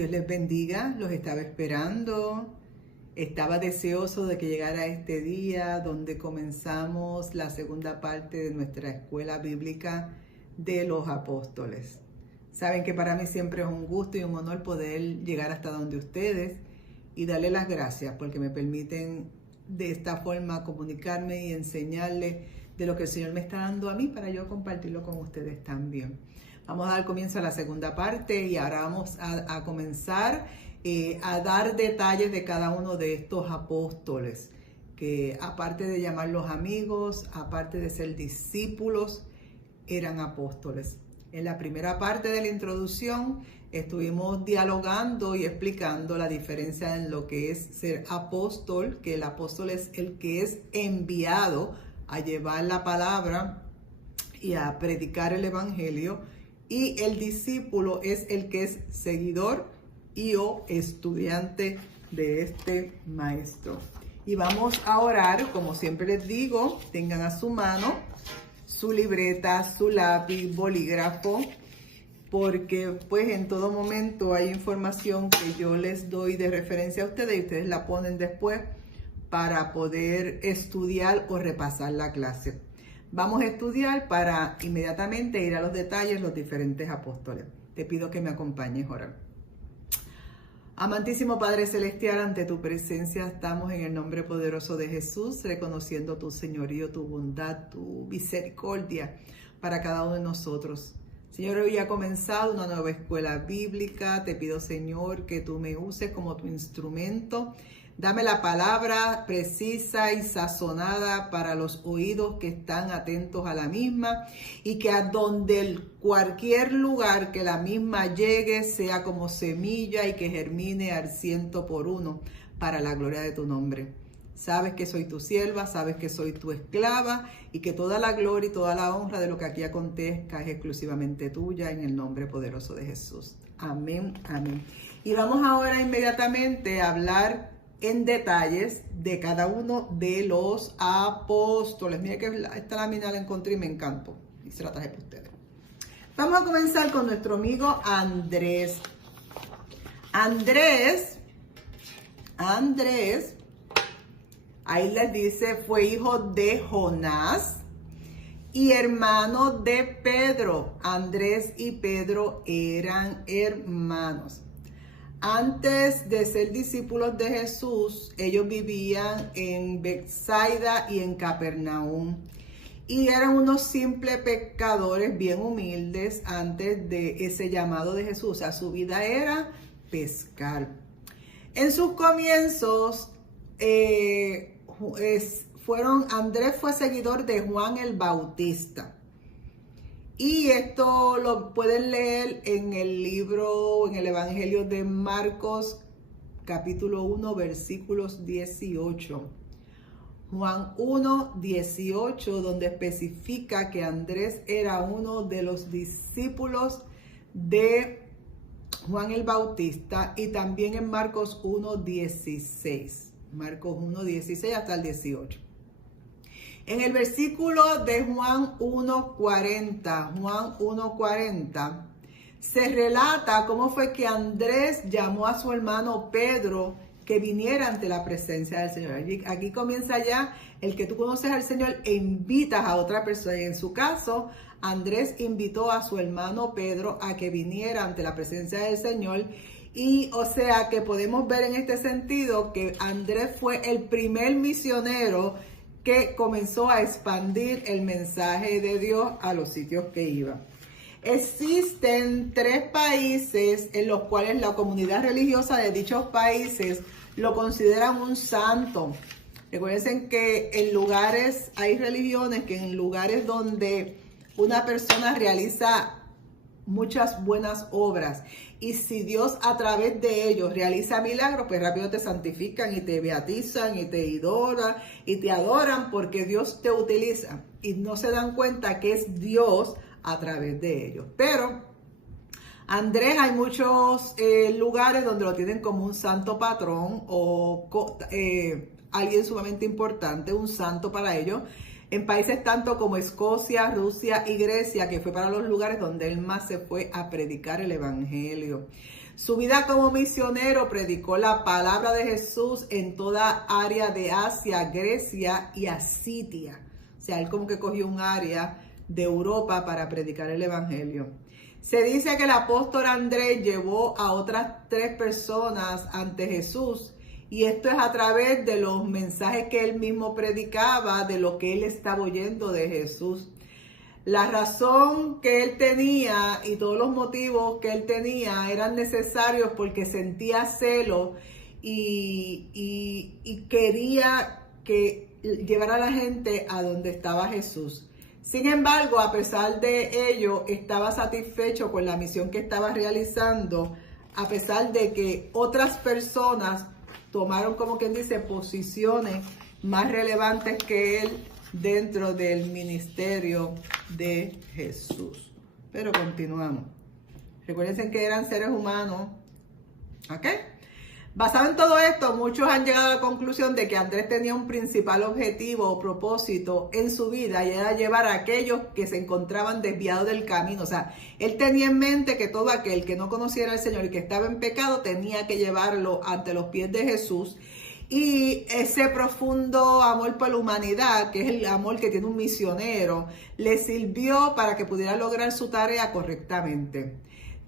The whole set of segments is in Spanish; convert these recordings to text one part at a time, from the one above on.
Dios les bendiga, los estaba esperando. Estaba deseoso de que llegara este día donde comenzamos la segunda parte de nuestra escuela bíblica de los apóstoles. Saben que para mí siempre es un gusto y un honor poder llegar hasta donde ustedes y darle las gracias porque me permiten de esta forma comunicarme y enseñarles de lo que el Señor me está dando a mí para yo compartirlo con ustedes también. Vamos a dar comienzo a la segunda parte y ahora vamos a comenzar a dar detalles de cada uno de estos apóstoles, que aparte de llamarlos amigos, aparte de ser discípulos, eran apóstoles. En la primera parte de la introducción estuvimos dialogando y explicando la diferencia en lo que es ser apóstol, que el apóstol es el que es enviado a llevar la palabra y a predicar el evangelio, y el discípulo es el que es seguidor y o estudiante de este maestro. Y vamos a orar, como siempre les digo, tengan a su mano su libreta, su lápiz, bolígrafo, porque pues en todo momento hay información que yo les doy de referencia a ustedes y ustedes la ponen después para poder estudiar o repasar la clase. Vamos a estudiar para inmediatamente ir a los detalles, los diferentes apóstoles. Te pido que me acompañes a orar. Amantísimo Padre Celestial, ante tu presencia estamos en el nombre poderoso de Jesús, reconociendo tu señorío, tu bondad, tu misericordia para cada uno de nosotros. Señor, hoy ha comenzado una nueva escuela bíblica. Te pido, Señor, que tú me uses como tu instrumento. Dame la palabra precisa y sazonada para los oídos que están atentos a la misma, y que a donde cualquier lugar que la misma llegue sea como semilla y que germine al 100% para la gloria de tu nombre. Sabes que soy tu sierva, sabes que soy tu esclava y que toda la gloria y toda la honra de lo que aquí acontezca es exclusivamente tuya, en el nombre poderoso de Jesús. Amén, amén. Y vamos ahora inmediatamente a hablar en detalles de cada uno de los apóstoles. Mira que esta lámina la encontré y me encantó. Y se la traje para ustedes. Vamos a comenzar con nuestro amigo Andrés. Andrés, ahí les dice, fue hijo de Jonás y hermano de Pedro. Andrés y Pedro eran hermanos. Antes de ser discípulos de Jesús, ellos vivían en Betsaida y en Capernaum. Y eran unos simples pescadores bien humildes antes de ese llamado de Jesús. O sea, su vida era pescar. En sus comienzos, Andrés fue seguidor de Juan el Bautista. Y esto lo pueden leer en el libro, en el Evangelio de Marcos, capítulo 1, versículos 18. Juan 1, 18, donde especifica que Andrés era uno de los discípulos de Juan el Bautista, y también en Marcos 1, 16. Marcos 1, 16 hasta el 18. En el versículo de Juan 1:40, se relata cómo fue que Andrés llamó a su hermano Pedro que viniera ante la presencia del Señor. Aquí comienza ya el que tú conoces al Señor e invitas a otra persona. Y en su caso, Andrés invitó a su hermano Pedro a que viniera ante la presencia del Señor. Y o sea que podemos ver en este sentido que Andrés fue el primer misionero que comenzó a expandir el mensaje de Dios a los sitios que iba. Existen 3 países en los cuales la comunidad religiosa de dichos países lo consideran un santo. Recuerden que en lugares, hay religiones que en lugares donde una persona realiza muchas buenas obras, y si Dios a través de ellos realiza milagros, pues rápido te santifican y te beatizan y te adoran porque Dios te utiliza, y no se dan cuenta que es Dios a través de ellos. Pero Andrés, hay muchos lugares donde lo tienen como un santo patrón o alguien sumamente importante, un santo para ellos. En países tanto como Escocia, Rusia y Grecia, que fue para los lugares donde él más se fue a predicar el evangelio. Su vida como misionero predicó la palabra de Jesús en toda área de Asia, Grecia y Asiria. O sea, él como que cogió un área de Europa para predicar el evangelio. Se dice que el apóstol Andrés llevó a otras 3 personas ante Jesús, y esto es a través de los mensajes que él mismo predicaba, de lo que él estaba oyendo de Jesús. La razón que él tenía y todos los motivos que él tenía eran necesarios porque sentía celo y quería que llevara a la gente a donde estaba Jesús. Sin embargo, a pesar de ello, estaba satisfecho con la misión que estaba realizando, a pesar de que otras personas tomaron, como quien dice, posiciones más relevantes que él dentro del ministerio de Jesús. Pero continuamos. Recuerden que eran seres humanos. ¿Ok? Basado en todo esto, muchos han llegado a la conclusión de que Andrés tenía un principal objetivo o propósito en su vida, y era llevar a aquellos que se encontraban desviados del camino. O sea, él tenía en mente que todo aquel que no conociera al Señor y que estaba en pecado tenía que llevarlo ante los pies de Jesús. Y ese profundo amor por la humanidad, que es el amor que tiene un misionero, le sirvió para que pudiera lograr su tarea correctamente.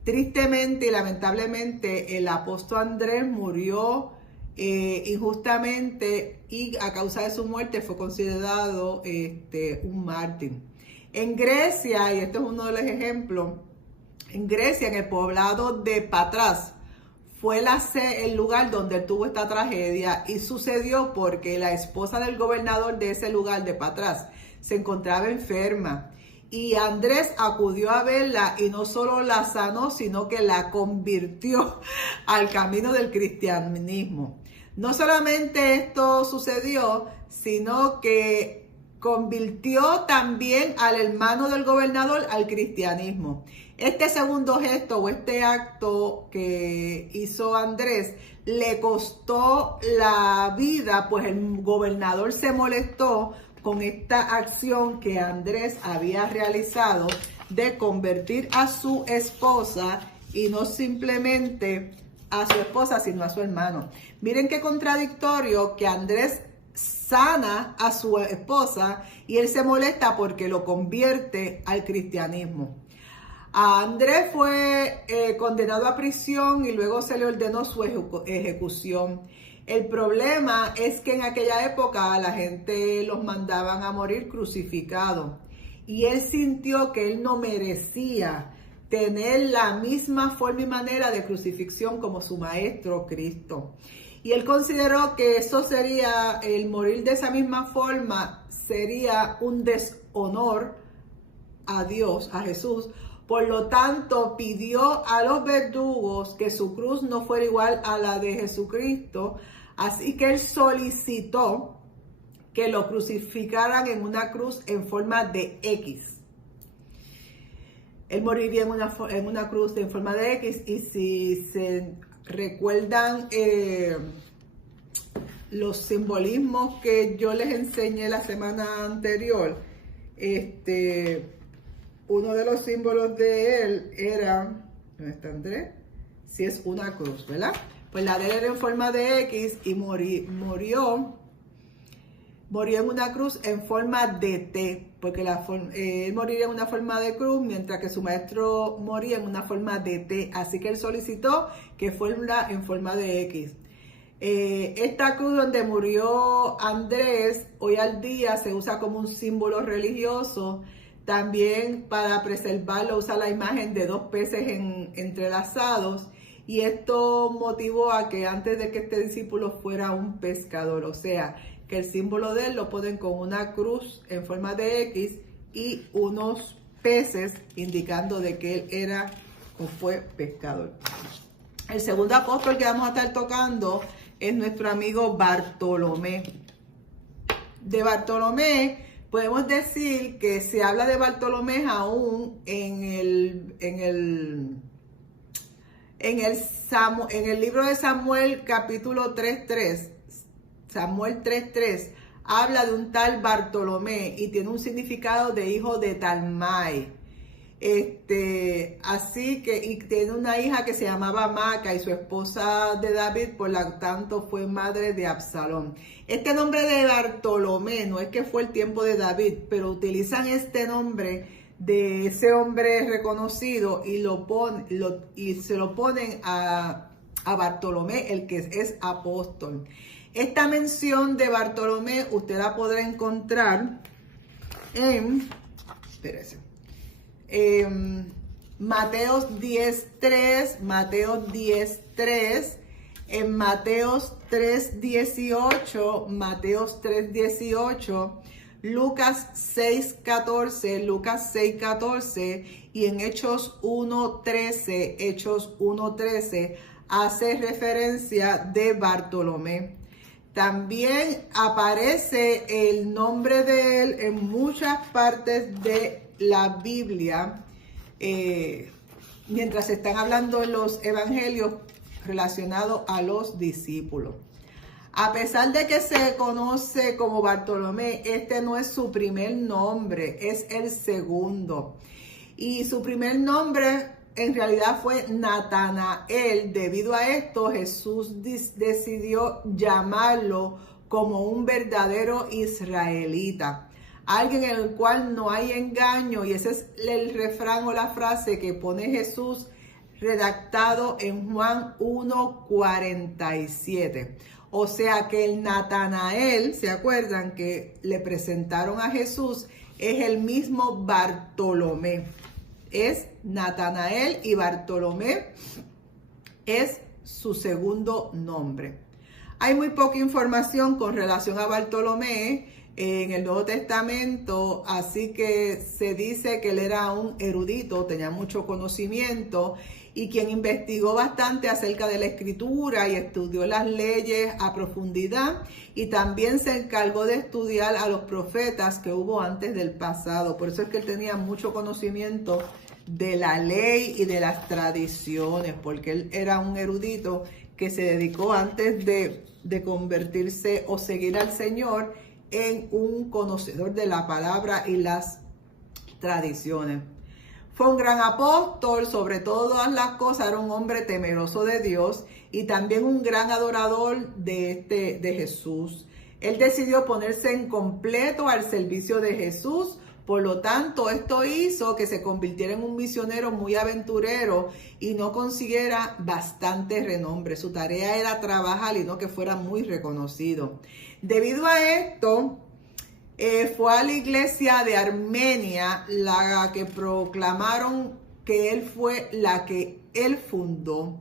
Tristemente y lamentablemente, el apóstol Andrés murió injustamente, y a causa de su muerte fue considerado un mártir. En Grecia, y este es uno de los ejemplos, en Grecia, en el poblado de Patras, fue el lugar donde tuvo esta tragedia, y sucedió porque la esposa del gobernador de ese lugar de Patras se encontraba enferma. Y Andrés acudió a verla, y no solo la sanó, sino que la convirtió al camino del cristianismo. No solamente esto sucedió, sino que convirtió también al hermano del gobernador al cristianismo. Este segundo gesto o este acto que hizo Andrés le costó la vida, pues el gobernador se molestó con esta acción que Andrés había realizado de convertir a su esposa, y no simplemente a su esposa, sino a su hermano. Miren qué contradictorio, que Andrés sana a su esposa y él se molesta porque lo convierte al cristianismo. Andrés fue condenado a prisión y luego se le ordenó su ejecución. El problema es que en aquella época la gente los mandaban a morir crucificados, y él sintió que él no merecía tener la misma forma y manera de crucifixión como su maestro Cristo. Y él consideró que eso sería, el morir de esa misma forma, sería un deshonor a Dios, a Jesús. Por lo tanto, pidió a los verdugos que su cruz no fuera igual a la de Jesucristo, así que él solicitó que lo crucificaran en una cruz en forma de X. Él moriría en una cruz en forma de X, y si se recuerdan los simbolismos que yo les enseñé la semana anterior, uno de los símbolos de él era, ¿dónde está Andrés? Sí, es una cruz, ¿verdad? Pues la de él era en forma de X, y murió en una cruz en forma de T, porque él moriría en una forma de cruz, mientras que su maestro moría en una forma de T. Así que él solicitó que fuera en forma de X. Esta cruz donde murió Andrés, hoy al día se usa como un símbolo religioso. También para preservarlo usa la imagen de 2 peces entrelazados, y esto motivó a que antes de que este discípulo fuera un pescador, o sea, que el símbolo de él lo ponen con una cruz en forma de X y unos peces, indicando de que él era o fue pescador. El segundo apóstol que vamos a estar tocando es nuestro amigo Bartolomé. De Bartolomé podemos decir que se habla de Bartolomé aún en el libro de Samuel, capítulo 3:3. Samuel 3:3 habla de un tal Bartolomé y tiene un significado de hijo de Talmai. Así que, y tiene una hija que se llamaba Maca, y su esposa de David, por lo tanto, fue madre de Absalón. Este nombre de Bartolomé no es que fue el tiempo de David, pero utilizan este nombre de ese hombre reconocido y se lo ponen a Bartolomé, el que es apóstol. Esta mención de Bartolomé usted la podrá encontrar en, Mateos 10:3, Mateos 10:3, en Mateos 3:18, Mateos 3:18, Lucas 6:14, Lucas 6:14, y en Hechos 1:13, Hechos 1:13, hace referencia de Bartolomé. También aparece el nombre de él en muchas partes de la Biblia, mientras están hablando en los evangelios relacionados a los discípulos. A pesar de que se conoce como Bartolomé, este no es su primer nombre, es el segundo. Y su primer nombre en realidad fue Natanael. Debido a esto, Jesús decidió llamarlo como un verdadero israelita, alguien en el cual no hay engaño, y ese es el refrán o la frase que pone Jesús redactado en Juan 1:47. O sea que el Natanael, ¿se acuerdan que le presentaron a Jesús? Es el mismo Bartolomé. Es Natanael, y Bartolomé es su segundo nombre. Hay muy poca información con relación a Bartolomé en el Nuevo Testamento, así que se dice que él era un erudito, tenía mucho conocimiento, y quien investigó bastante acerca de la escritura y estudió las leyes a profundidad, y también se encargó de estudiar a los profetas que hubo antes del pasado. Por eso es que él tenía mucho conocimiento de la ley y de las tradiciones, porque él era un erudito que se dedicó antes de convertirse o seguir al Señor en un conocedor de la palabra y las tradiciones. Fue un gran apóstol, sobre todas las cosas era un hombre temeroso de Dios y también un gran adorador de Jesús. Él decidió ponerse en completo al servicio de Jesús. Por lo tanto, esto hizo que se convirtiera en un misionero muy aventurero y no consiguiera bastante renombre. Su tarea era trabajar y no que fuera muy reconocido. Debido a esto, fue a la iglesia de Armenia la que proclamaron que él fue la que él fundó.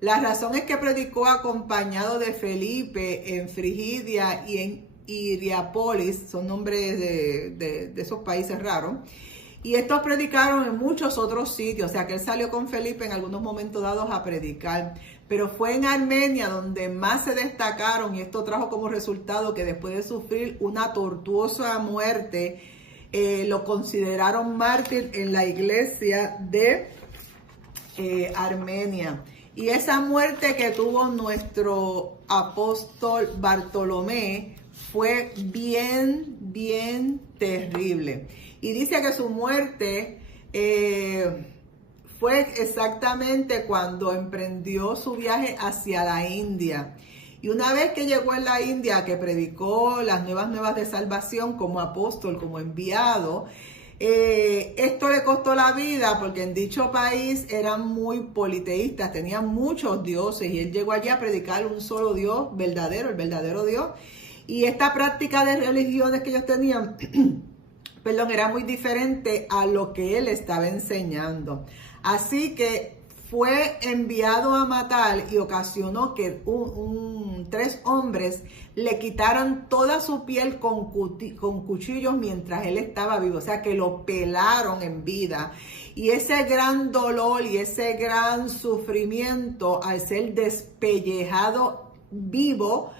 La razón es que predicó acompañado de Felipe en Frigidia y en Hierápolis, son nombres de esos países raros, y estos predicaron en muchos otros sitios, o sea que él salió con Felipe en algunos momentos dados a predicar, pero fue en Armenia donde más se destacaron, y esto trajo como resultado que después de sufrir una tortuosa muerte, lo consideraron mártir en la iglesia de Armenia. Y esa muerte que tuvo nuestro apóstol Bartolomé fue bien terrible. Y dice que su muerte fue exactamente cuando emprendió su viaje hacia la India. Y una vez que llegó en la India, que predicó las nuevas de salvación como apóstol, como enviado, esto le costó la vida porque en dicho país eran muy politeístas, tenían muchos dioses, y él llegó allí a predicar un solo Dios verdadero, el verdadero Dios. Y esta práctica de religiones que ellos tenían, era muy diferente a lo que él estaba enseñando. Así que fue enviado a matar y ocasionó que 3 hombres le quitaran toda su piel con cuchillos mientras él estaba vivo. O sea, que lo pelaron en vida. Y ese gran dolor y ese gran sufrimiento al ser despellejado vivo,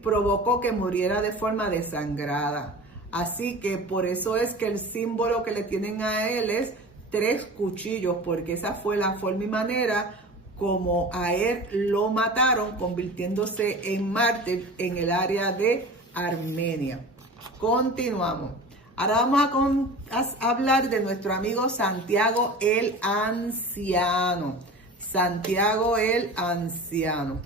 provocó que muriera de forma desangrada. Así que por eso es que el símbolo que le tienen a él es 3 cuchillos, porque esa fue la forma y manera como a él lo mataron, convirtiéndose en mártir en el área de Armenia. Continuamos. Ahora vamos a hablar de nuestro amigo Santiago el Anciano. Santiago el Anciano.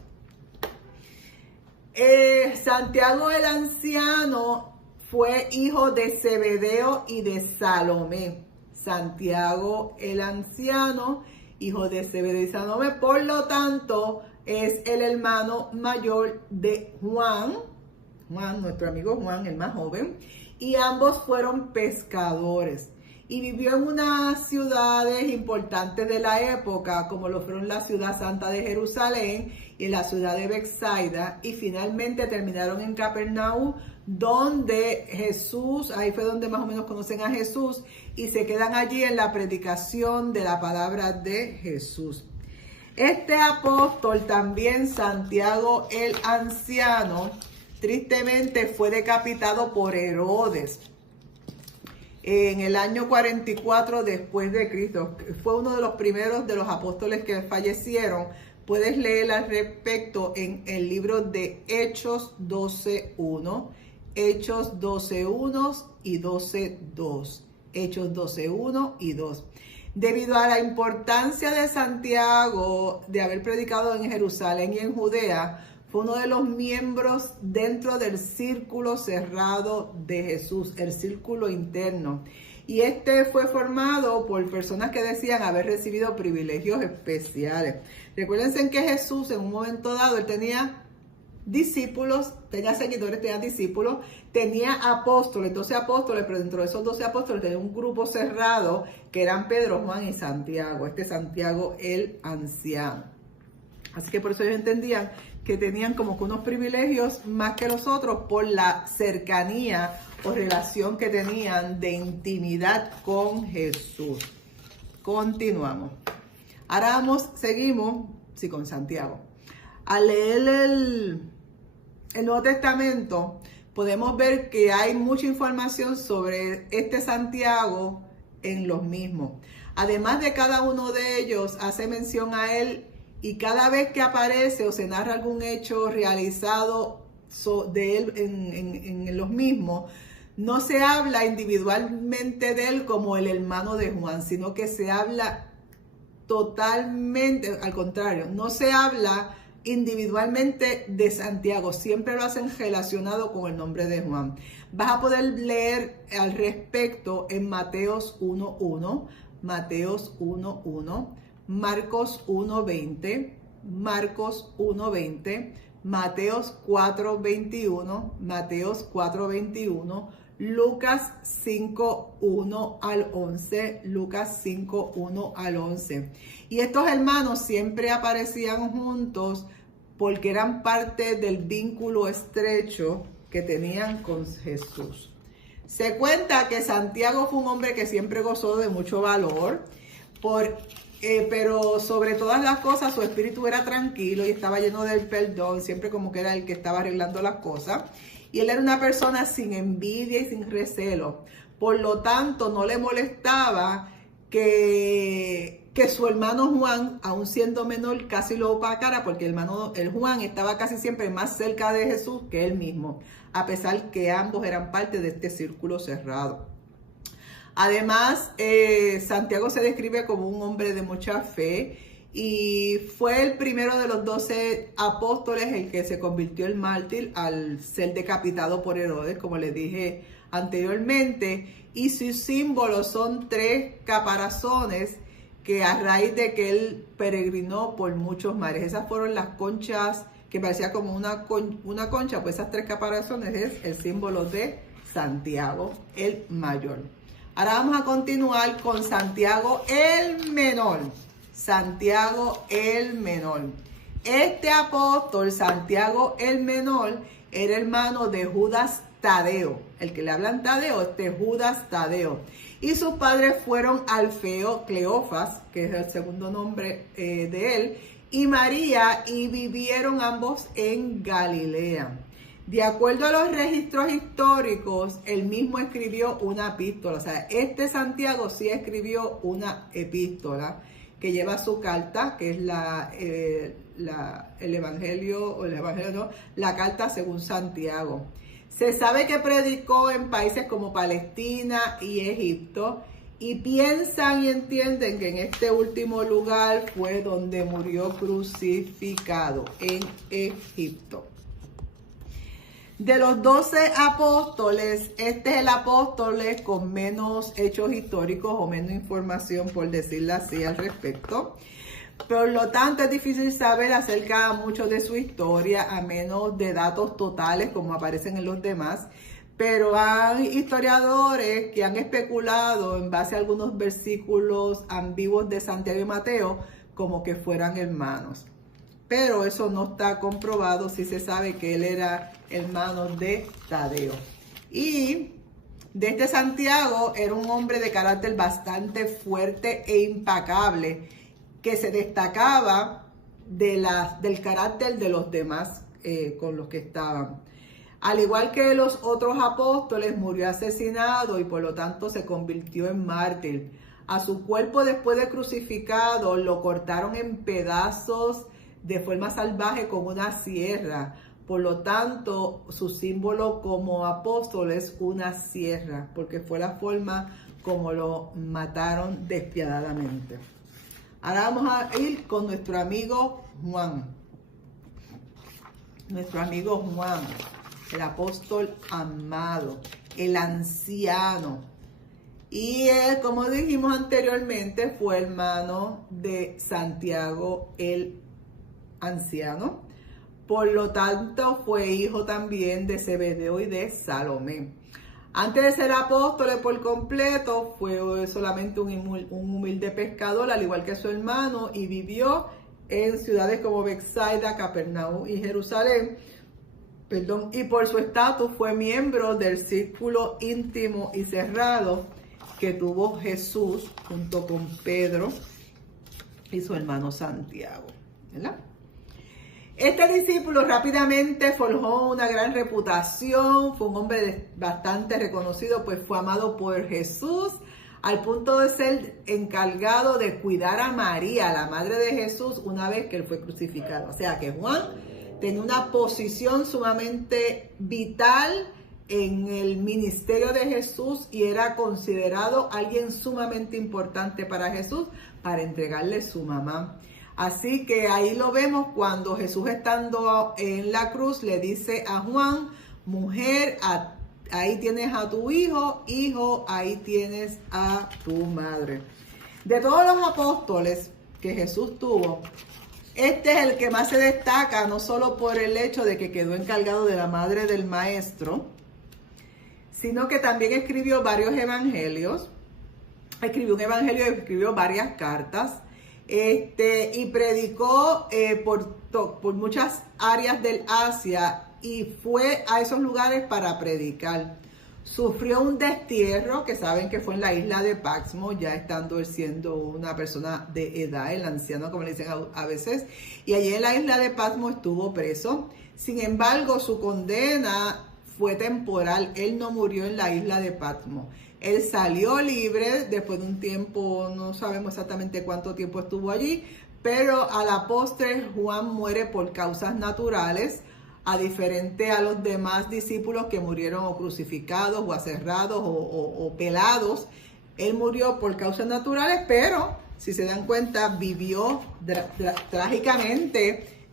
Santiago el Anciano fue hijo de Zebedeo y de Salomé. Santiago el Anciano, hijo de Zebedeo y Salomé, por lo tanto, es el hermano mayor de Juan, nuestro amigo Juan, el más joven, y ambos fueron pescadores. Y vivió en unas ciudades importantes de la época, como lo fueron la ciudad santa de Jerusalén y la ciudad de Betsaida, y finalmente terminaron en Capernaum, donde Jesús, ahí fue donde más o menos conocen a Jesús, y se quedan allí en la predicación de la palabra de Jesús. Este apóstol también, Santiago el Anciano, tristemente fue decapitado por Herodes en el año 44 después de Cristo. Fue uno de los primeros de los apóstoles que fallecieron. Puedes leer al respecto en el libro de Hechos 12.1, Hechos 12.1 y 12.2. Hechos 12.1 y 2. Debido a la importancia de Santiago de haber predicado en Jerusalén y en Judea, fue uno de los miembros dentro del círculo cerrado de Jesús, el círculo interno. Y este fue formado por personas que decían haber recibido privilegios especiales. Recuérdense que Jesús en un momento dado, él tenía discípulos, tenía seguidores, tenía discípulos, tenía apóstoles, 12 apóstoles, pero dentro de esos 12 apóstoles tenía un grupo cerrado que eran Pedro, Juan y Santiago, Santiago el Anciano. Así que por eso ellos entendían que tenían como que unos privilegios más que los otros por la cercanía o relación que tenían de intimidad con Jesús. Continuamos. Ahora seguimos con Santiago. Al leer el Nuevo Testamento, podemos ver que hay mucha información sobre este Santiago en los mismos. Además de cada uno de ellos, hace mención a él. Y cada vez que aparece o se narra algún hecho realizado de él en los mismos, no se habla individualmente de él como el hermano de Juan, sino que se habla totalmente, al contrario, no se habla individualmente de Santiago, siempre lo hacen relacionado con el nombre de Juan. Vas a poder leer al respecto en Mateos 1.1, Mateos 1.1, Marcos 1.20, Marcos 1.20, Mateos 4.21, Mateos 4.21, Lucas 5.1 al 11, Lucas 5.1 al 11. Y estos hermanos siempre aparecían juntos porque eran parte del vínculo estrecho que tenían con Jesús. Se cuenta que Santiago fue un hombre que siempre gozó de mucho valor, pero sobre todas las cosas su espíritu era tranquilo y estaba lleno del perdón, siempre como que era el que estaba arreglando las cosas. Y él era una persona sin envidia y sin recelo. Por lo tanto, no le molestaba que su hermano Juan, aun siendo menor, casi lo opacara, porque el Juan estaba casi siempre más cerca de Jesús que él mismo, a pesar que ambos eran parte de este círculo cerrado. Además, Santiago se describe como un hombre de mucha fe y fue el primero de los 12 apóstoles el que se convirtió en mártir al ser decapitado por Herodes, como les dije anteriormente. Y sus símbolos son 3 caparazones que a raíz de que él peregrinó por muchos mares. Esas fueron las conchas que parecía como una concha, pues esas 3 caparazones es el símbolo de Santiago el Mayor. Ahora vamos a continuar con Santiago el Menor. Santiago el Menor. Este apóstol, Santiago el Menor, era hermano de Judas Tadeo. El que le hablan Tadeo, Judas Tadeo. Y sus padres fueron Alfeo, Cleofas, que es el segundo nombre de él, y María, y vivieron ambos en Galilea. De acuerdo a los registros históricos, él mismo escribió una epístola. O sea, este Santiago sí escribió una epístola que lleva su carta, que es la carta según Santiago. Se sabe que predicó en países como Palestina y Egipto, y piensan y entienden que en este último lugar fue donde murió crucificado, en Egipto. De los 12 apóstoles, este es el apóstol con menos hechos históricos o menos información, por decirlo así, al respecto. Por lo tanto, es difícil saber acerca mucho de su historia, a menos de datos totales como aparecen en los demás. Pero hay historiadores que han especulado en base a algunos versículos ambiguos de Santiago y Mateo como que fueran hermanos. Pero eso no está comprobado, sí se sabe que él era hermano de Tadeo. Y de este Santiago era un hombre de carácter bastante fuerte e implacable, que se destacaba del carácter de los demás con los que estaban. Al igual que los otros apóstoles, murió asesinado y por lo tanto se convirtió en mártir. A su cuerpo, después de crucificado, lo cortaron en pedazos de forma salvaje con una sierra. Por lo tanto, su símbolo como apóstol es una sierra, porque fue la forma como lo mataron despiadadamente. Ahora vamos a ir con nuestro amigo Juan. Nuestro amigo Juan, el apóstol amado, el anciano. Y él, como dijimos anteriormente, fue hermano de Santiago el anciano. Por lo tanto, fue hijo también de Zebedeo y de Salomé. Antes de ser apóstol por completo, fue solamente un humilde pescador, al igual que su hermano, y vivió en ciudades como Betsaida, Capernaum y Jerusalén. Y por su estatus fue miembro del círculo íntimo y cerrado que tuvo Jesús junto con Pedro y su hermano Santiago, ¿verdad? Este discípulo rápidamente forjó una gran reputación, fue un hombre bastante reconocido, pues fue amado por Jesús, al punto de ser encargado de cuidar a María, la madre de Jesús, una vez que él fue crucificado. O sea que Juan tenía una posición sumamente vital en el ministerio de Jesús y era considerado alguien sumamente importante para Jesús para entregarle su mamá. Así que ahí lo vemos cuando Jesús, estando en la cruz, le dice a Juan: mujer, ahí tienes a tu hijo, hijo, ahí tienes a tu madre. De todos los apóstoles que Jesús tuvo, este es el que más se destaca, no solo por el hecho de que quedó encargado de la madre del maestro, sino que también escribió varios evangelios, escribió un evangelio y escribió varias cartas. Y predicó por muchas áreas del Asia y fue a esos lugares para predicar. Sufrió un destierro, que saben que fue en la isla de Patmos, ya estando él siendo una persona de edad, el anciano como le dicen a veces, y allí en la isla de Patmos estuvo preso. Sin embargo, su condena fue temporal, él no murió en la isla de Patmos. Él salió libre después de un tiempo, no sabemos exactamente cuánto tiempo estuvo allí, pero a la postre Juan muere por causas naturales, a diferente a los demás discípulos que murieron o crucificados o aserrados o pelados. Él murió por causas naturales, pero si se dan cuenta, vivió trágicamente,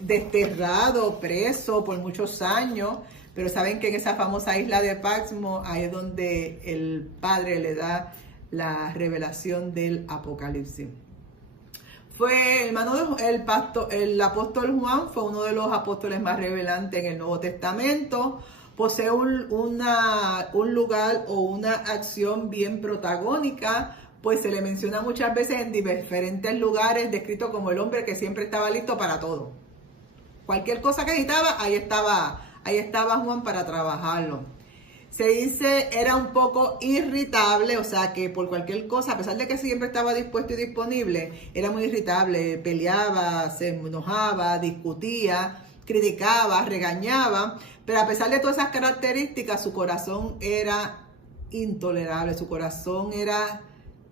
desterrado, preso por muchos años. Pero saben que en esa famosa isla de Patmos, ahí es donde el Padre le da la revelación del Apocalipsis. Fue el apóstol Juan, fue uno de los apóstoles más revelantes en el Nuevo Testamento. Posee un lugar o una acción bien protagónica, pues se le menciona muchas veces en diferentes lugares, descrito como el hombre que siempre estaba listo para todo. Cualquier cosa que necesitaba, ahí estaba Juan para trabajarlo. Se dice era un poco irritable, o sea que por cualquier cosa, a pesar de que siempre estaba dispuesto y disponible, era muy irritable, peleaba, se enojaba, discutía, criticaba, regañaba, pero a pesar de todas esas características, su corazón era intolerable, su corazón era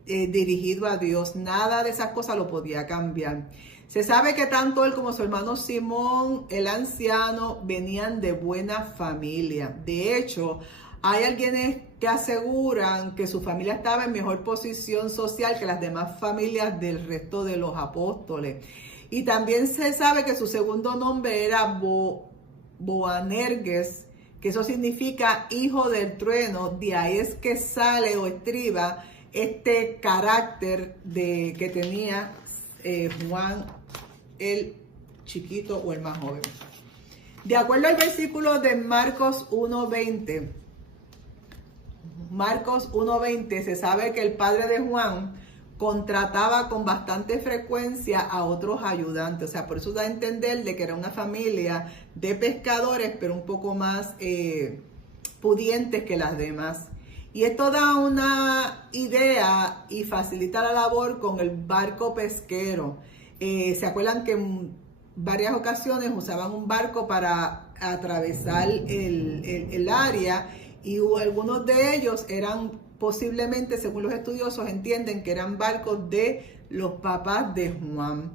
dirigido a Dios, nada de esas cosas lo podía cambiar. Se sabe que tanto él como su hermano Simón, el anciano, venían de buena familia. De hecho, hay alguienes que aseguran que su familia estaba en mejor posición social que las demás familias del resto de los apóstoles. Y también se sabe que su segundo nombre era Boanerges, que eso significa hijo del trueno. De ahí es que sale o estriba este carácter que tenía Juan el chiquito o el más joven. De acuerdo al versículo de Marcos 1:20, se sabe que el padre de Juan contrataba con bastante frecuencia a otros ayudantes. O sea, por eso da a entender de que era una familia de pescadores, pero un poco más pudientes que las demás. Y esto da una idea y facilita la labor con el barco pesquero. ¿Se acuerdan que en varias ocasiones usaban un barco para atravesar el área? Y algunos de ellos eran posiblemente, según los estudiosos, entienden que eran barcos de los papás de Juan.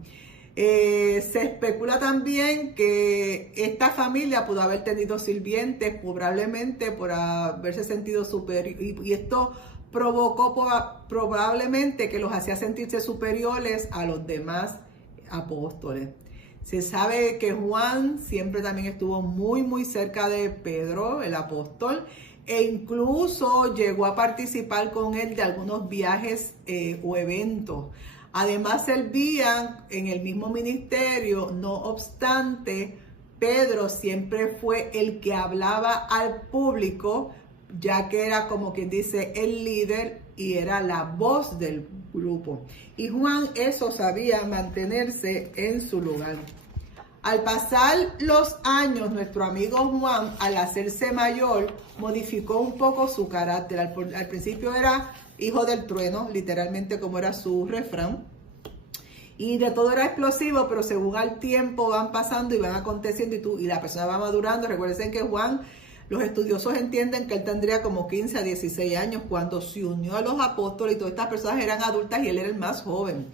Se especula también que esta familia pudo haber tenido sirvientes, probablemente por haberse sentido superior, y esto provocó probablemente que los hacía sentirse superiores a los demás apóstoles. Se sabe que Juan siempre también estuvo muy, muy cerca de Pedro, el apóstol, e incluso llegó a participar con él de algunos viajes o eventos. Además servían en el mismo ministerio. No obstante, Pedro siempre fue el que hablaba al público, ya que era, como quien dice, el líder y era la voz del grupo. Y Juan eso sabía, mantenerse en su lugar. Al pasar los años, nuestro amigo Juan, al hacerse mayor, modificó un poco su carácter. Al principio era hijo del trueno, literalmente como era su refrán. Y de todo era explosivo, pero según el tiempo van pasando y van aconteciendo y la persona va madurando. Recuerden que Juan, los estudiosos entienden que él tendría como 15 a 16 años cuando se unió a los apóstoles y todas estas personas eran adultas y él era el más joven.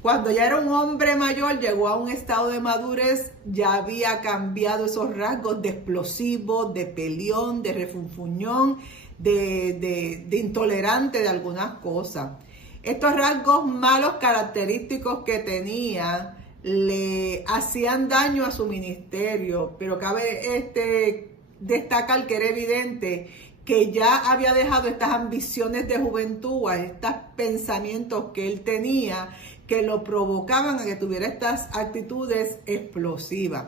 Cuando ya era un hombre mayor, llegó a un estado de madurez, ya había cambiado esos rasgos de explosivo, de peleón, de refunfuñón, de intolerante de algunas cosas. Estos rasgos malos característicos que tenía le hacían daño a su ministerio, pero cabe destacar que era evidente que ya había dejado estas ambiciones de juventud, estos pensamientos que él tenía, que lo provocaban a que tuviera estas actitudes explosivas,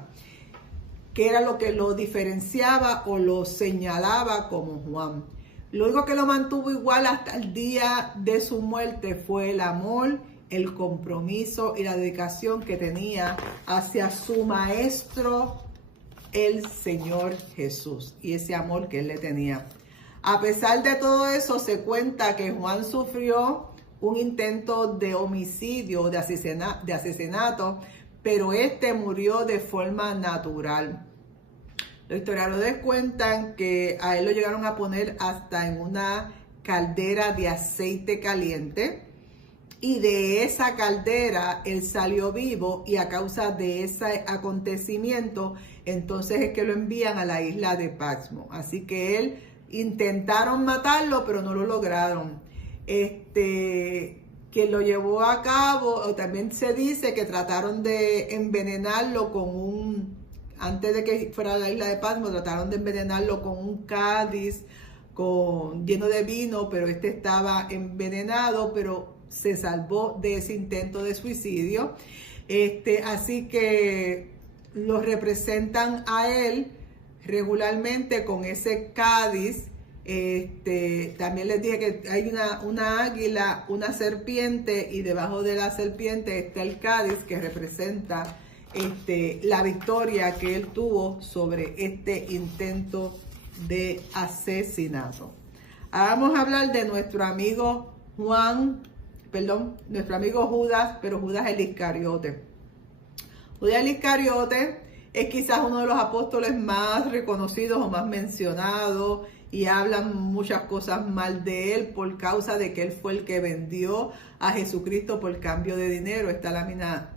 que era lo que lo diferenciaba o lo señalaba como Juan. Lo único que lo mantuvo igual hasta el día de su muerte fue el amor, el compromiso y la dedicación que tenía hacia su maestro, el Señor Jesús, y ese amor que él le tenía. A pesar de todo eso, se cuenta que Juan sufrió un intento de homicidio, de asesinato, pero murió de forma natural. Los historiadores cuentan que a él lo llegaron a poner hasta en una caldera de aceite caliente, y de esa caldera él salió vivo, y a causa de ese acontecimiento, entonces es que lo envían a la isla de Patmos. Así que él intentaron matarlo, pero no lo lograron. Quien lo llevó a cabo, o también se dice que trataron de envenenarlo antes de que fuera a la isla de Patmos, trataron de envenenarlo con un cádiz lleno de vino, pero estaba envenenado, pero se salvó de ese intento de suicidio. Así que lo representan a él regularmente con ese cádiz. También les dije que hay una águila, una serpiente, y debajo de la serpiente está el cádiz que representa la victoria que él tuvo sobre este intento de asesinato. Ahora vamos a hablar de nuestro amigo Judas, pero Judas el Iscariote. Judas el Iscariote es quizás uno de los apóstoles más reconocidos o más mencionados, y hablan muchas cosas mal de él por causa de que él fue el que vendió a Jesucristo por cambio de dinero. Esta lámina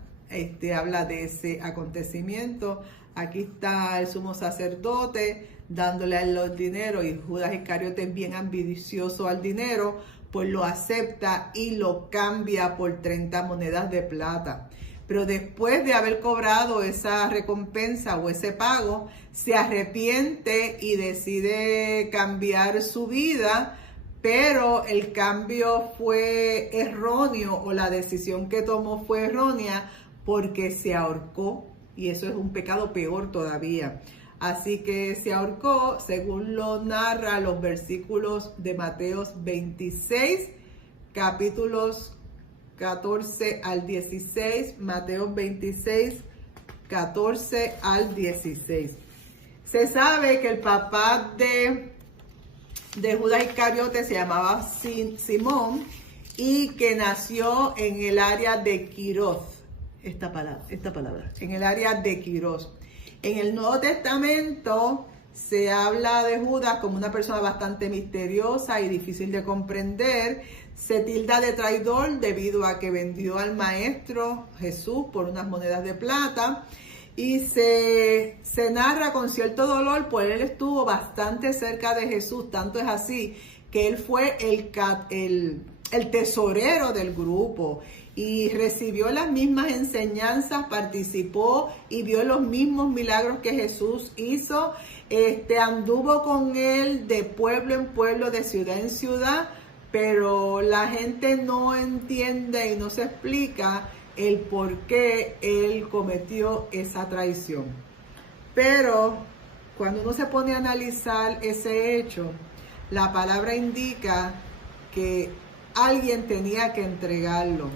habla de ese acontecimiento. Aquí está el sumo sacerdote dándole a él los dineros y Judas Iscariote, bien ambicioso al dinero, pues lo acepta y lo cambia por 30 monedas de plata. Pero después de haber cobrado esa recompensa o ese pago, se arrepiente y decide cambiar su vida, pero el cambio fue erróneo o la decisión que tomó fue errónea porque se ahorcó, y eso es un pecado peor todavía. Así que se ahorcó, según lo narra los versículos de Mateo 26, capítulos 14 al 16, Mateo 26, 14 al 16. Se sabe que el papá de Judas Iscariote se llamaba Simón y que nació en el área de Quirós. Esta palabra, en el área de Quirós. En el Nuevo Testamento se habla de Judas como una persona bastante misteriosa y difícil de comprender. Se tilda de traidor debido a que vendió al Maestro Jesús por unas monedas de plata. Y se narra con cierto dolor, pues él estuvo bastante cerca de Jesús. Tanto es así que él fue el tesorero del grupo y recibió las mismas enseñanzas, participó y vio los mismos milagros que Jesús hizo. Anduvo con él de pueblo en pueblo, de ciudad en ciudad, pero la gente no entiende y no se explica el por qué él cometió esa traición. Pero cuando uno se pone a analizar ese hecho, la palabra indica que alguien tenía que entregarlo,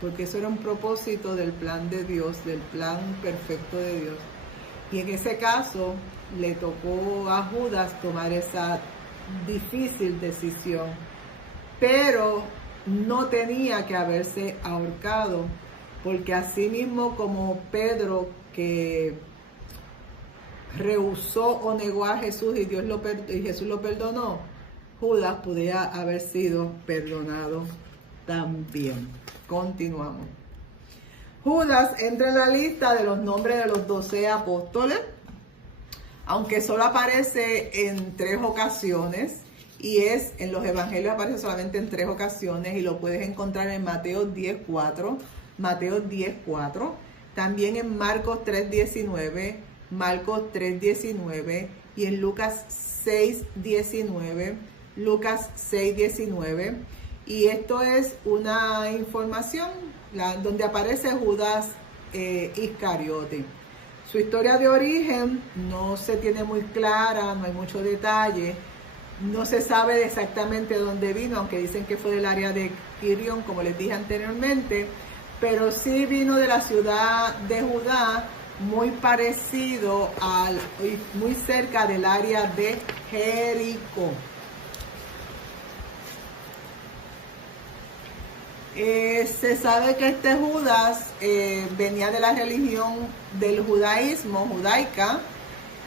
porque eso era un propósito del plan de Dios, del plan perfecto de Dios. Y en ese caso le tocó a Judas tomar esa difícil decisión, pero no tenía que haberse ahorcado, porque así mismo como Pedro, que rehusó o negó a Jesús y Jesús lo perdonó, Judas podía haber sido perdonado también. Continuamos. Judas entra en la lista de los nombres de los 12 apóstoles, aunque solo aparece en 3 ocasiones, y en los evangelios aparece solamente en 3 ocasiones, y lo puedes encontrar en Mateo 10:4, Mateo 10:4, también en Marcos 3:19, Marcos 3:19, y en Lucas 6:19, Lucas 6:19. Y esto es una información donde aparece Judas Iscariote. Su historia de origen no se tiene muy clara, no hay mucho detalle. No se sabe exactamente de dónde vino, aunque dicen que fue del área de Quirión, como les dije anteriormente. Pero sí vino de la ciudad de Judá, muy parecido muy cerca del área de Jericó. Se sabe que este Judas venía de la religión del judaísmo, judaica,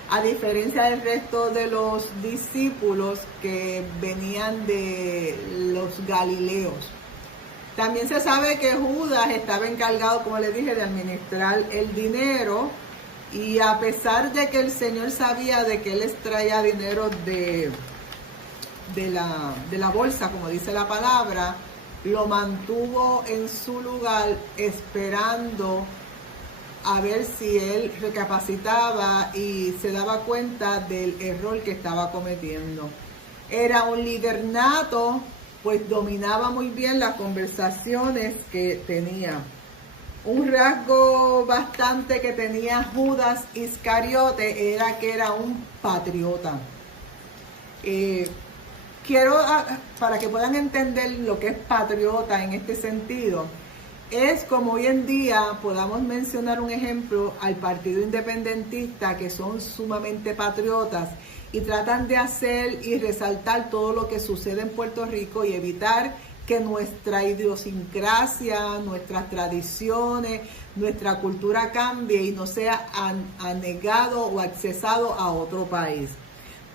a diferencia del resto de los discípulos que venían de los galileos. También se sabe que Judas estaba encargado, como les dije, de administrar el dinero, y a pesar de que el Señor sabía de que él extraía dinero de la bolsa, como dice la palabra, lo mantuvo en su lugar esperando a ver si él recapacitaba y se daba cuenta del error que estaba cometiendo. Era un líder nato, pues dominaba muy bien las conversaciones que tenía. Un rasgo bastante que tenía Judas Iscariote era que era un patriota. Quiero, para que puedan entender lo que es patriota en este sentido, es como hoy en día podamos mencionar un ejemplo al Partido Independentista, que son sumamente patriotas y tratan de hacer y resaltar todo lo que sucede en Puerto Rico y evitar que nuestra idiosincrasia, nuestras tradiciones, nuestra cultura cambie y no sea anegado o accesado a otro país.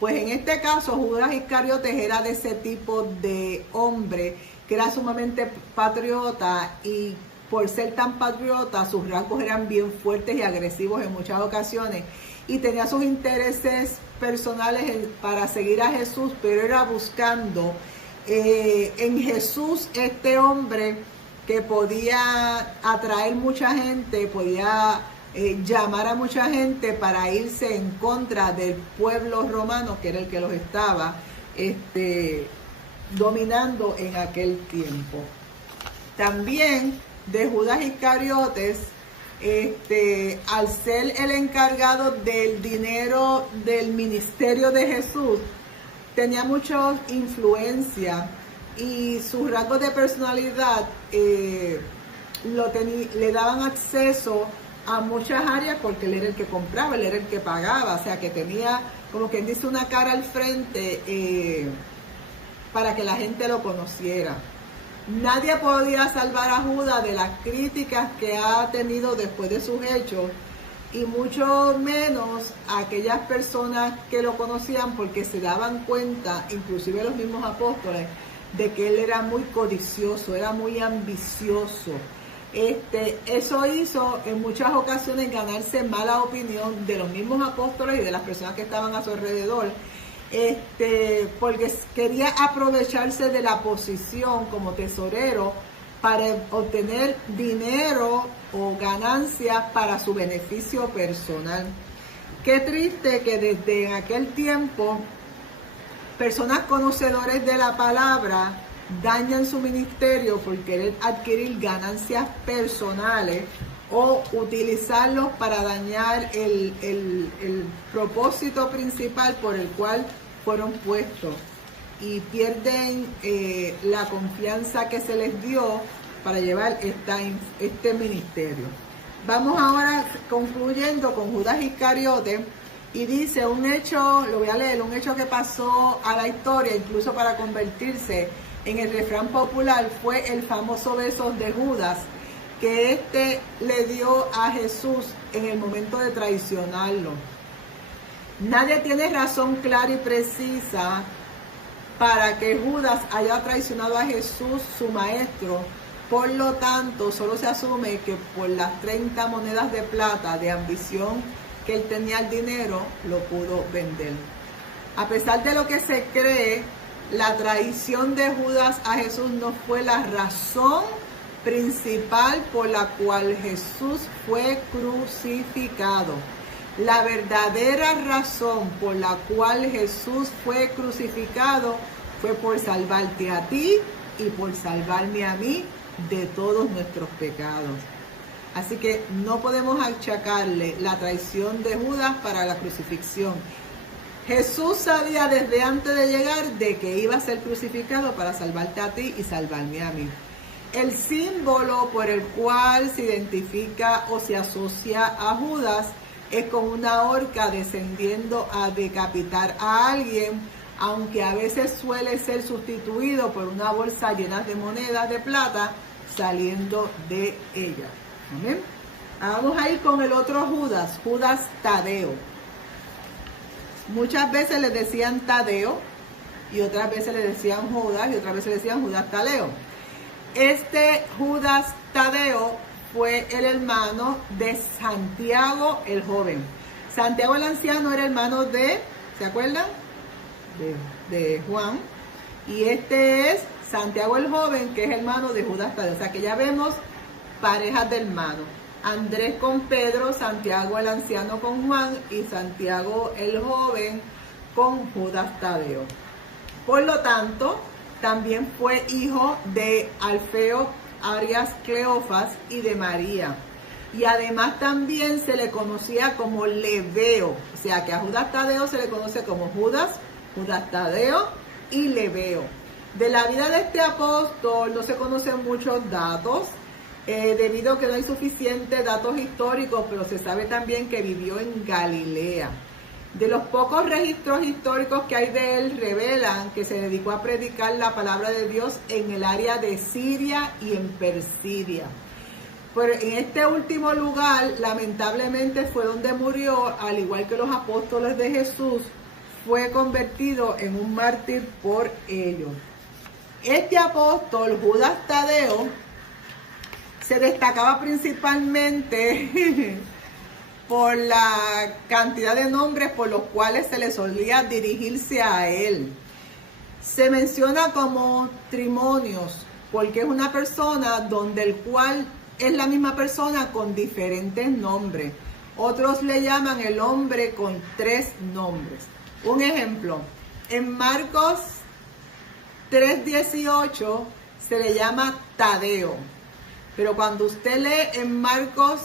Pues en este caso Judas Iscariote era de ese tipo de hombre que era sumamente patriota y por ser tan patriota, sus rasgos eran bien fuertes y agresivos en muchas ocasiones, y tenía sus intereses personales para seguir a Jesús, pero era buscando en Jesús este hombre que podía atraer mucha gente, podía llamar a mucha gente para irse en contra del pueblo romano, que era el que los estaba dominando en aquel tiempo. También de Judas Iscariotes, al ser el encargado del dinero del ministerio de Jesús, tenía mucha influencia y sus rasgos de personalidad le daban acceso a muchas áreas, porque él era el que compraba, él era el que pagaba, o sea que tenía, como quien dice, una cara al frente para que la gente lo conociera. Nadie podía salvar a Judas de las críticas que ha tenido después de sus hechos, y mucho menos aquellas personas que lo conocían, porque se daban cuenta, inclusive los mismos apóstoles, de que él era muy codicioso, era muy ambicioso. Eso hizo en muchas ocasiones ganarse mala opinión de los mismos apóstoles y de las personas que estaban a su alrededor, porque quería aprovecharse de la posición como tesorero para obtener dinero o ganancias para su beneficio personal. Qué triste que desde aquel tiempo personas conocedores de la palabra dañan su ministerio por querer adquirir ganancias personales o utilizarlos para dañar el propósito principal por el cual fueron puestos, y pierden la confianza que se les dio para llevar este ministerio. Vamos ahora concluyendo con Judas Iscariote, y dice un hecho, lo voy a leer, un hecho que pasó a la historia, incluso para convertirse en el refrán popular, fue el famoso beso de Judas que le dio a Jesús en el momento de traicionarlo. Nadie tiene razón clara y precisa para que Judas haya traicionado a Jesús, su maestro. Por lo tanto, solo se asume que por las 30 monedas de plata de ambición que él tenía el dinero, lo pudo vender. A pesar de lo que se cree, la traición de Judas a Jesús no fue la razón principal por la cual Jesús fue crucificado. La verdadera razón por la cual Jesús fue crucificado fue por salvarte a ti y por salvarme a mí de todos nuestros pecados. Así que no podemos achacarle la traición de Judas para la crucifixión. Jesús sabía desde antes de llegar de que iba a ser crucificado para salvarte a ti y salvarme a mí. El símbolo por el cual se identifica o se asocia a Judas es con una horca descendiendo a decapitar a alguien, aunque a veces suele ser sustituido por una bolsa llena de monedas de plata saliendo de ella. ¿Amén? Vamos a ir con el otro Judas, Judas Tadeo. Muchas veces le decían Tadeo, y otras veces le decían Judas, y otras veces le decían Judas Tadeo. Judas Tadeo fue el hermano de Santiago el joven. Santiago el anciano era hermano de, ¿se acuerdan? De Juan. Y es Santiago el joven, que es hermano de Judas Tadeo. O sea que ya vemos parejas de hermanos. Andrés con Pedro, Santiago el anciano con Juan y Santiago el joven con Judas Tadeo. Por lo tanto, también fue hijo de Alfeo Arias Cleofas y de María. Y además también se le conocía como Lebeo. O sea que a Judas Tadeo se le conoce como Judas, Judas Tadeo y Lebeo. De la vida de este apóstol no se conocen muchos datos, debido a que no hay suficientes datos históricos, pero se sabe también que vivió en Galilea. De los pocos registros históricos que hay de él, revelan que se dedicó a predicar la palabra de Dios en el área de Siria y en Persia. Pero en este último lugar, lamentablemente, fue donde murió, al igual que los apóstoles de Jesús, fue convertido en un mártir por ellos. Este apóstol, Judas Tadeo, se destacaba principalmente por la cantidad de nombres por los cuales se le solía dirigirse a él. Se menciona como Trimonios, porque es una persona donde el cual es la misma persona con diferentes nombres. Otros le llaman el hombre con 3 nombres. Un ejemplo, en Marcos 3:18 se le llama Tadeo, pero cuando usted lee en Marcos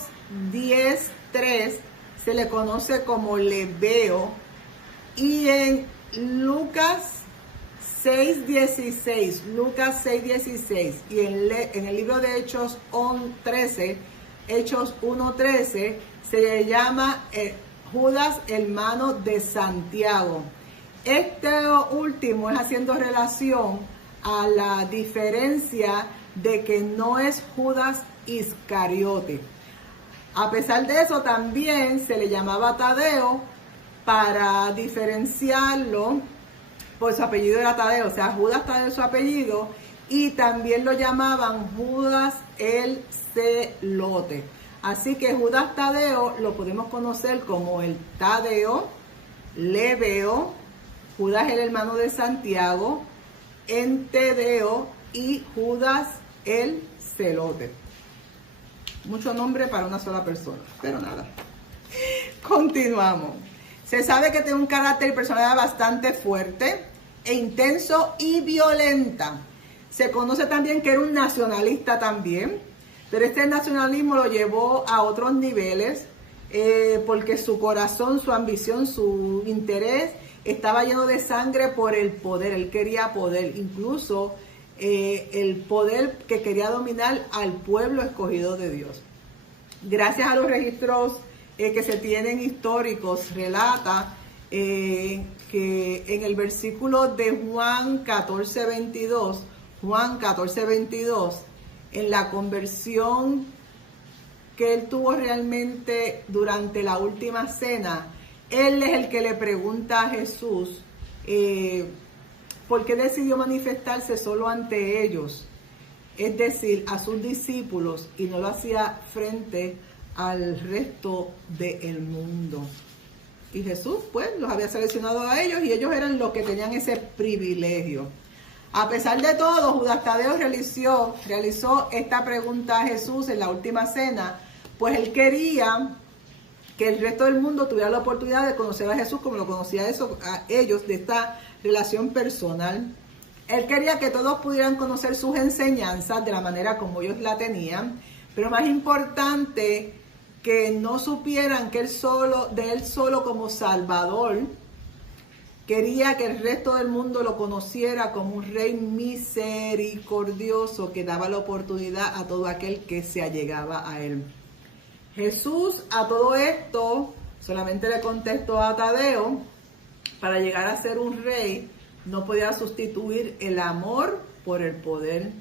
10:3 se le conoce como Lebeo, y en Lucas 6:16 y en el libro de Hechos 1:13 se le llama Judas, hermano de Santiago. Este último es haciendo relación a la diferencia de que no es Judas Iscariote. A pesar de eso, también se le llamaba Tadeo para diferenciarlo, por su apellido era Tadeo, o sea, Judas Tadeo es su apellido, y también lo llamaban Judas el Celote. Así que Judas Tadeo lo podemos conocer como el Tadeo, Lebeo, Judas el hermano de Santiago, Entedeo y Judas el Celote. Mucho nombre para una sola persona, pero nada. Continuamos. Se sabe que tiene un carácter y personalidad bastante fuerte e intenso y violenta. Se conoce también que era un nacionalista también, pero este nacionalismo lo llevó a otros niveles porque su corazón, su ambición, su interés estaba lleno de sangre por el poder. Él quería poder, incluso el poder que quería dominar al pueblo escogido de Dios. Gracias a los registros que se tienen históricos, relata que en el versículo de Juan 14:22, en la conversión que él tuvo realmente durante la última cena, él es el que le pregunta a Jesús por qué decidió manifestarse solo ante ellos, es decir, a sus discípulos, y no lo hacía frente al resto del mundo. Y Jesús, pues, los había seleccionado a ellos y ellos eran los que tenían ese privilegio. A pesar de todo, Judas Tadeo realizó esta pregunta a Jesús en la última cena, pues él quería que el resto del mundo tuviera la oportunidad de conocer a Jesús como lo conocía a ellos, de esta relación personal. Él quería que todos pudieran conocer sus enseñanzas de la manera como ellos la tenían, pero más importante, que no supieran que de él solo como Salvador. Quería que el resto del mundo lo conociera como un rey misericordioso que daba la oportunidad a todo aquel que se allegaba a él. Jesús a todo esto solamente le contestó a Tadeo: para llegar a ser un rey no podía sustituir el amor por el poder.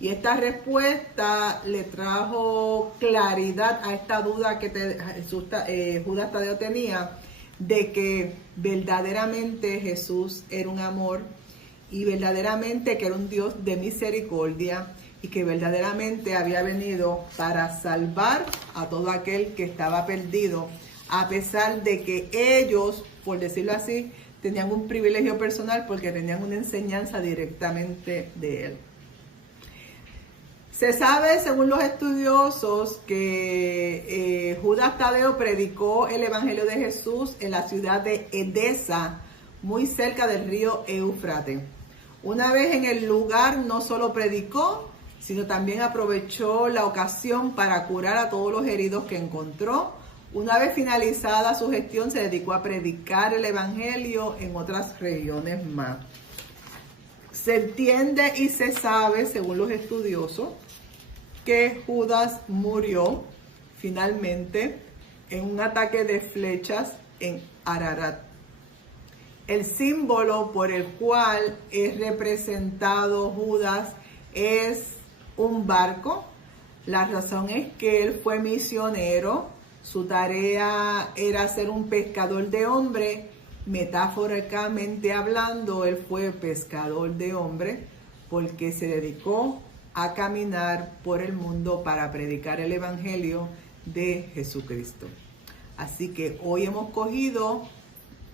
Y esta respuesta le trajo claridad a esta duda que Judas Tadeo tenía, de que verdaderamente Jesús era un amor y verdaderamente que era un Dios de misericordia y que verdaderamente había venido para salvar a todo aquel que estaba perdido, a pesar de que ellos, por decirlo así, tenían un privilegio personal porque tenían una enseñanza directamente de él. Se sabe, según los estudiosos, que Judas Tadeo predicó el Evangelio de Jesús en la ciudad de Edesa, muy cerca del río Éufrates. Una vez en el lugar, no solo predicó, sino también aprovechó la ocasión para curar a todos los heridos que encontró. Una vez finalizada su gestión, se dedicó a predicar el Evangelio en otras regiones más. Se entiende y se sabe, según los estudiosos, que Judas murió finalmente en un ataque de flechas en Ararat. El símbolo por el cual es representado Judas es un barco. La razón es que él fue misionero. Su tarea era ser un pescador de hombres. Metafóricamente hablando, él fue pescador de hombres porque se dedicó a caminar por el mundo para predicar el Evangelio de Jesucristo. Así que hoy hemos cogido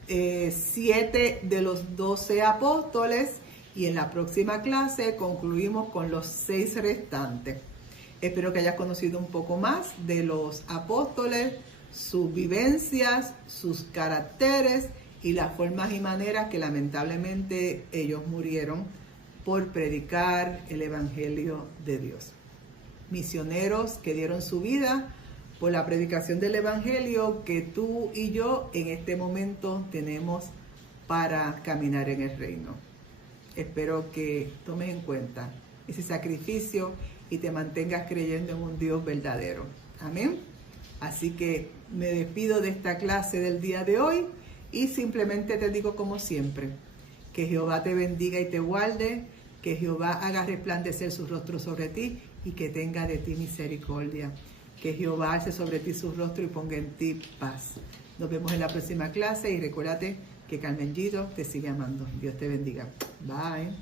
7 de los 12 apóstoles y en la próxima clase concluimos con los 6 restantes. Espero que hayas conocido un poco más de los apóstoles, sus vivencias, sus caracteres y las formas y maneras que lamentablemente ellos murieron por predicar el Evangelio de Dios. Misioneros que dieron su vida por la predicación del Evangelio que tú y yo en este momento tenemos para caminar en el reino. Espero que tomes en cuenta ese sacrificio y te mantengas creyendo en un Dios verdadero. Amén. Así que me despido de esta clase del día de hoy y simplemente te digo como siempre, que Jehová te bendiga y te guarde, que Jehová haga resplandecer su rostro sobre ti y que tenga de ti misericordia. Que Jehová alce sobre ti su rostro y ponga en ti paz. Nos vemos en la próxima clase y recuérdate que Carmen Giro te sigue amando. Dios te bendiga. Bye.